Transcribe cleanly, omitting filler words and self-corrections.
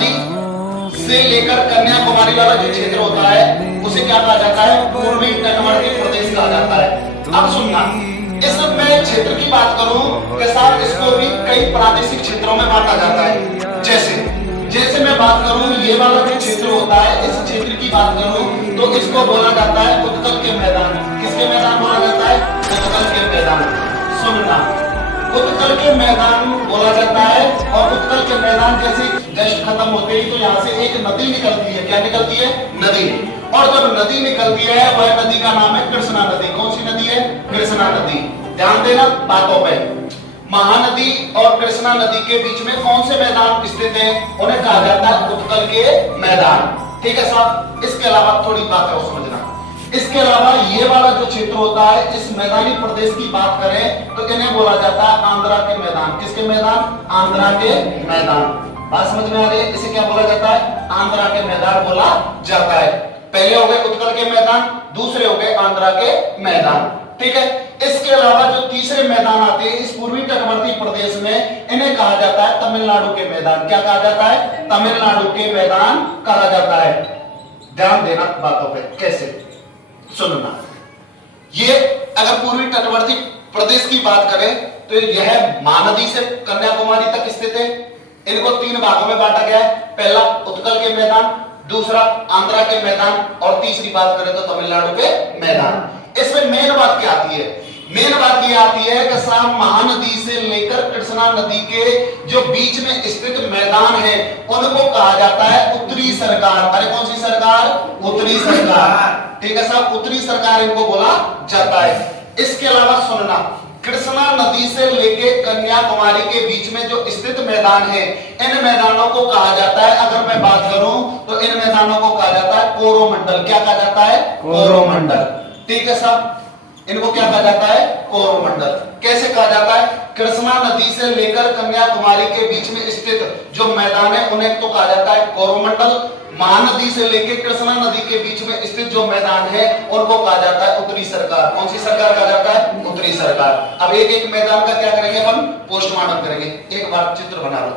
महानदी से लेकर कन्याकुमारी वाला जो क्षेत्र होता है उसे क्या कहा जाता है? पूर्वी तटवर्ती प्रदेश कहा जाता है। अब सुनना, इसमें क्षेत्र की बात करूं के साथ इसको भी कई प्रादेशिक क्षेत्रों में बांटा जाता है। जैसे मैं बात करूं, ये वाला जो क्षेत्र होता है, इस क्षेत्र की बात करूं तो इसको बोला जाता है उत्कल के मैदान। किसके मैदान बोला जाता है? उत्कल के मैदान। सुनना, उत्कल के मैदान बोला जाता है। और उत्कल के मैदान जैसे जस्ट खत्म होते ही तो यहाँ से एक नदी निकलती है। क्या निकलती है? नदी। और जब नदी निकलती है वह नदी का नाम है कृष्णा नदी। कौन सी नदी है? कृष्णा नदी। ध्यान देना बातों पे। महानदी और कृष्णा नदी के बीच में कौन से मैदान स्थित है? उन्हें कहा जाता है उत्कल के मैदान। ठीक है साहब। इसके अलावा थोड़ी बात और समझना, इसके अलावा ये वाला जो क्षेत्र होता है, इस मैदानी प्रदेश की बात करें तो इन्हें बोला जाता है आंध्रा के मैदान। किसके मैदान? आंध्रा के मैदान। बात समझ में आ रही है? इसे क्या बोला जाता है? आंध्रा के मैदान बोला जाता है। पहले हो गए उत्कल के मैदान, दूसरे हो गए आंध्रा के मैदान। ठीक है। इसके अलावा जो तीसरे मैदान आते हैं इस पूर्वी तटवर्ती प्रदेश में, इन्हें कहा जाता है तमिलनाडु के मैदान। क्या कहा जाता है? तमिलनाडु के मैदान कहा जाता है। ध्यान देना बातों पे। कैसे? सुनना, ये अगर पूर्वी तटवर्ती प्रदेश की बात करें तो यह महानदी से कन्याकुमारी तक स्थित है। इनको तीन भागों में बांटा गया है। पहला उत्कल के मैदान, दूसरा आंध्रा के मैदान और तीसरी बात करें तो तमिलनाडु के मैदान। इसमें मेन बात क्या आती है? मेन बात ये आती है कि साहब महानदी से लेकर कृष्णा नदी के जो बीच में स्थित मैदान है उनको कहा जाता है उत्तरी सरकार। अरे कौन सी सरकार? उत्तरी सरकार। ठीक है साहब, उत्तरी सरकार इनको बोला जाता है। इसके अलावा सुनना, कृष्णा नदी से लेके कन्याकुमारी के बीच में जो स्थित मैदान है, इन मैदानों को कहा जाता है, अगर मैं बात करूं तो इन मैदानों को कहा जाता है कोरोमंडल। क्या कहा जाता है? कोरोमंडल। ठीक है साहब, इनको क्या कहा जाता है? कोरोमंडल। कैसे कहा जाता है? कृष्णा नदी से लेकर कन्याकुमारी के बीच में स्थित जो मैदान है उन्हें तो कहा जाता है कोरोमंडल। महानदी से लेकर कृष्णा नदी के बीच में स्थित जो मैदान है उनको कहा जाता है उत्तरी सरकार। कौन सी सरकार कहा जाता है? उत्तरी सरकार। अब एक एक मैदान का क्या करेंगे? अपन पोस्टमार्टम करेंगे। एक बार चित्र बना लो।